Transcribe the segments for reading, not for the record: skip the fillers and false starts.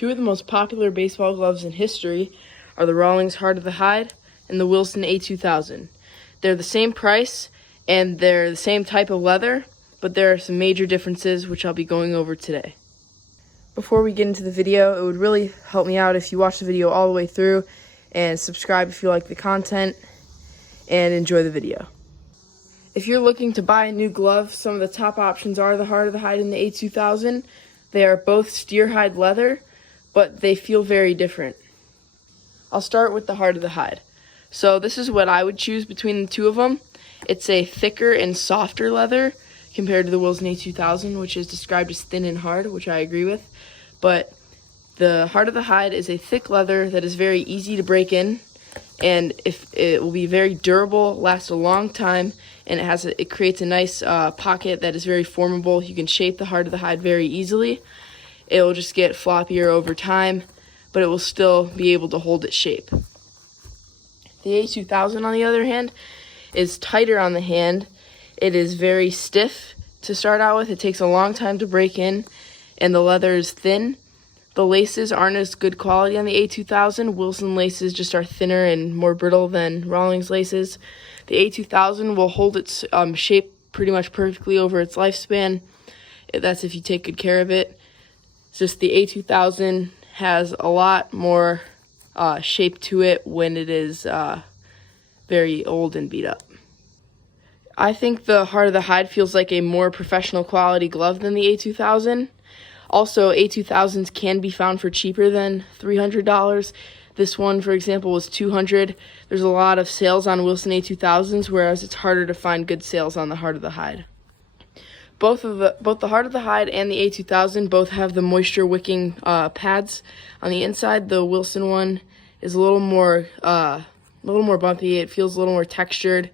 Two of the most popular baseball gloves in history are the Rawlings Heart of the Hide and the Wilson A2000. They're the same price and they're the same type of leather, but there are some major differences which I'll be going over today. Before we get into the video, it would really help me out if you watch the video all the way through and subscribe if you like the content and enjoy the video. If you're looking to buy a new glove, some of the top options are the Heart of the Hide and the A2000. They are both steer hide leather, but they feel very different. I'll start with the Heart of the Hide. So this is what I would choose between the two of them. It's a thicker and softer leather compared to the Wilson A2000, which is described as thin and hard, which I agree with. But the Heart of the Hide is a thick leather that is very easy to break in, and it will be very durable, last a long time, and it creates a nice pocket that is very formable. You can shape the Heart of the Hide very easily. It will just get floppier over time, but it will still be able to hold its shape. The A2000, on the other hand, is tighter on the hand. It is very stiff to start out with. It takes a long time to break in, and the leather is thin. The laces aren't as good quality on the A2000. Wilson laces just are thinner and more brittle than Rawlings laces. The A2000 will hold its shape pretty much perfectly over its lifespan. That's if you take good care of it. It's just the A2000 has a lot more shape to it when it is very old and beat up. I think the Heart of the Hide feels like a more professional quality glove than the A2000. Also, A2000s can be found for cheaper than $300. This one, for example, was $200. There's a lot of sales on Wilson A2000s, whereas it's harder to find good sales on the Heart of the Hide. Both the Heart of the Hide and the A2000 both have the moisture wicking pads on the inside. The Wilson one is a little more bumpy. It feels a little more textured,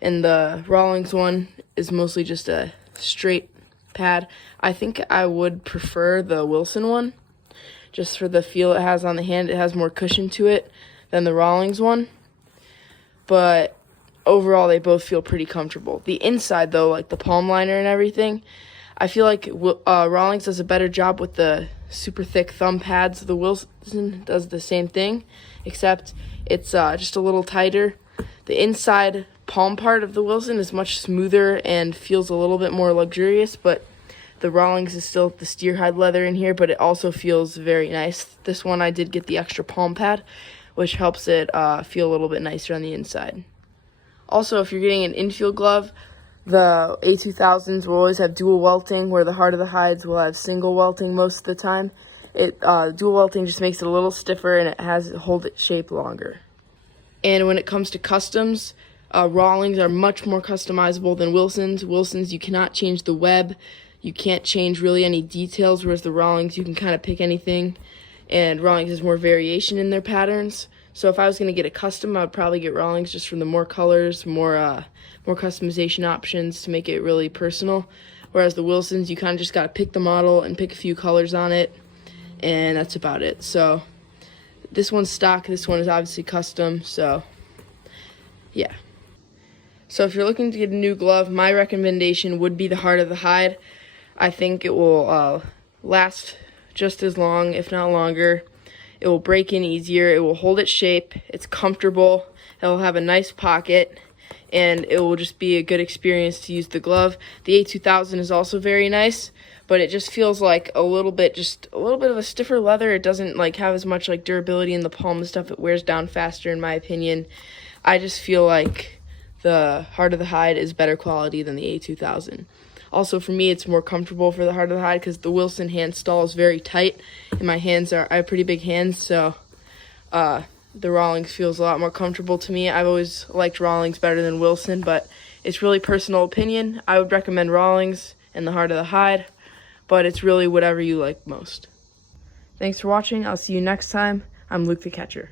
and the Rawlings one is mostly just a straight pad. I think I would prefer the Wilson one, just for the feel it has on the hand. It has more cushion to it than the Rawlings one, but overall they both feel pretty comfortable. The inside though, like the palm liner and everything, I feel like Rawlings does a better job with the super thick thumb pads. The Wilson does the same thing, except it's just a little tighter. The inside palm part of the Wilson is much smoother and feels a little bit more luxurious, but the Rawlings is still the steer hide leather in here, but it also feels very nice. This one I did get the extra palm pad, which helps it feel a little bit nicer on the inside. Also, if you're getting an infield glove, the A2000s will always have dual welting, where the Heart of the Hides will have single welting most of the time. Dual welting just makes it a little stiffer, and it hold its shape longer. And when it comes to customs, Rawlings are much more customizable than Wilsons. Wilsons, you cannot change the web. You can't change really any details, whereas the Rawlings, you can kind of pick anything. And Rawlings has more variation in their patterns. So if I was going to get a custom, I would probably get Rawlings just from the more colors, more customization options to make it really personal. Whereas the Wilsons, you kind of just got to pick the model and pick a few colors on it, and that's about it. So this one's stock, this one is obviously custom, so yeah. So if you're looking to get a new glove, my recommendation would be the Heart of the Hide. I think it will last just as long, if not longer. It will break in easier. It will hold its shape. It's comfortable. It will have a nice pocket, and it will just be a good experience to use the glove. The A2000 is also very nice, but it just feels like a little bit of a stiffer leather. It doesn't have as much durability in the palm and stuff. It wears down faster, in my opinion. I just feel like the Heart of the Hide is better quality than the A2000. Also, for me, it's more comfortable for the Heart of the Hide because the Wilson hand stall is very tight, and I have pretty big hands, so the Rawlings feels a lot more comfortable to me. I've always liked Rawlings better than Wilson, but it's really personal opinion. I would recommend Rawlings and the Heart of the Hide, but it's really whatever you like most. Thanks for watching. I'll see you next time. I'm Luke the Catcher.